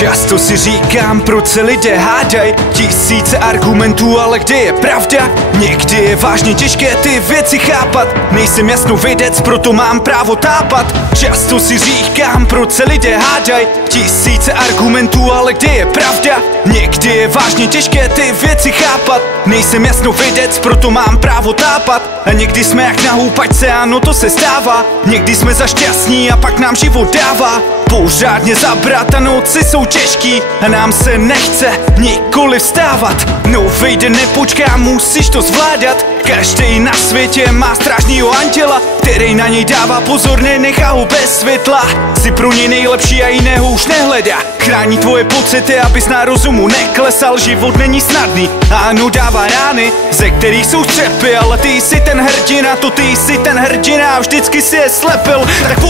Často si říkám, proč se lidé hádaj. Tisíce argumentů, ale kde je pravda? Někdy je vážně těžké ty věci chápat. Nejsem jasnovidec, proto mám právo tápat. Často si říkám, proč se lidé hádaj. Tisíce argumentů, ale kde je pravda? Někdy je vážně těžké ty věci chápat. Nejsem jasnovidec, proto mám právo tápat. A někdy jsme jak na houpačce, ano, to se stává. Někdy jsme za šťastní a pak nám život dává. Pořádně zabrat a noci jsou těžký a nám se nechce nikoli vstávat. Novej den nepočká, musíš to zvládat. Každej na světě má strážnýho anděla, který na něj dává pozor, nenechá ho bez světla. Jsi pro něj nejlepší a jiného už nehledá. Chrání tvoje pocity, abys na rozumu neklesal. Život není snadný, ano, dává rány, ze kterých jsou střepy, ale ty jsi ten hrdina, to ty jsi ten hrdina a vždycky si je slepil. Tak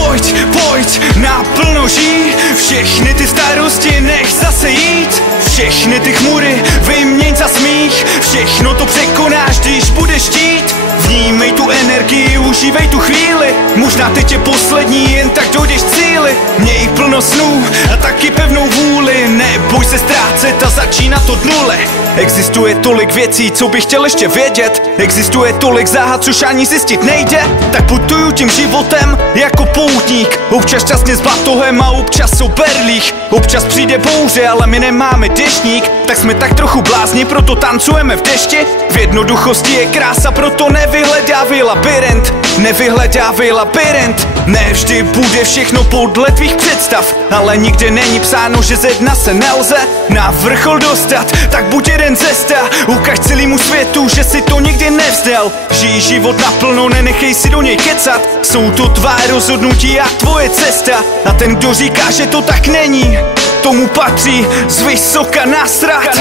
pojď, naplno žij, všechny ty starosti nech zase jít. Všechny ty chmury vyměň za smích, všechno to překonáš, když budeš chtít. Vnímej tu energii, užívej tu chvíli, možná teď je poslední, jen tak dojdeš cíli. Měj plno snů a taky pevnou vůli, neboj se ztrácet a začínat od nule. Existuje tolik věcí, co bych chtěl ještě vědět. Existuje tolik záhad, což ani zjistit nejde. Tak putuju tím životem jako poutník, občas časně s batohem a občas o berlích. Občas přijde bouře, ale my nemáme deštník, tak jsme tak trochu blázni, proto tancujeme v dešti. V jednoduchosti je krása, proto nevyhledávej labirint. Nevyhledávej labirint. Ne vždy bude všechno podle tvých představ, ale nikde není psáno, že ze dna se nelze na vrchol dostat. Tak buď jeden cesta, ukaž celému světu, že si to nikdy nevzdal. Žij život naplno, nenechej si do něj kecat. Jsou to tvá rozhodnutí a tvoje cesta. A ten, kdo říká, že to tak není, tomu patří z vysoka nasrat.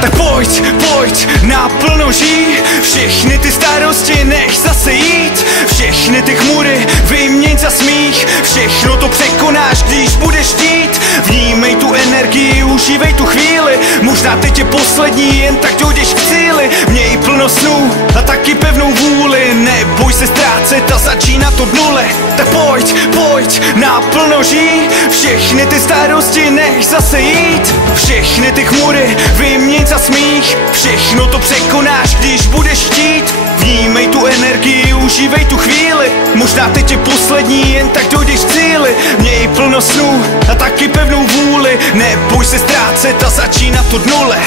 Tak pojď, naplno žij, všechny ty starosti nech zase jít. Všechny ty chmury vyměň za smích, všechno to překonáš, když budeš chtít. Vnímej tu energii, užívej tu chvíli, možná teď je poslední, jen tak dojdeš k cíli. Měj plno snů a taky pevnou vůli, neboj se ztrácet a začínat od nule. Tak pojď, naplno žij, všechny ty starosti nech zase jít. Všechny ty chmury vyměň za smích, všechno to překonáš, když budeš chtít. Vnímej tu energii, užívej tu chvíli, možná teď je poslední, jen tak dojdeš k cíli. Měj plno snů a taky pevnou vůli, neboj se ztrácet a začínat od nule.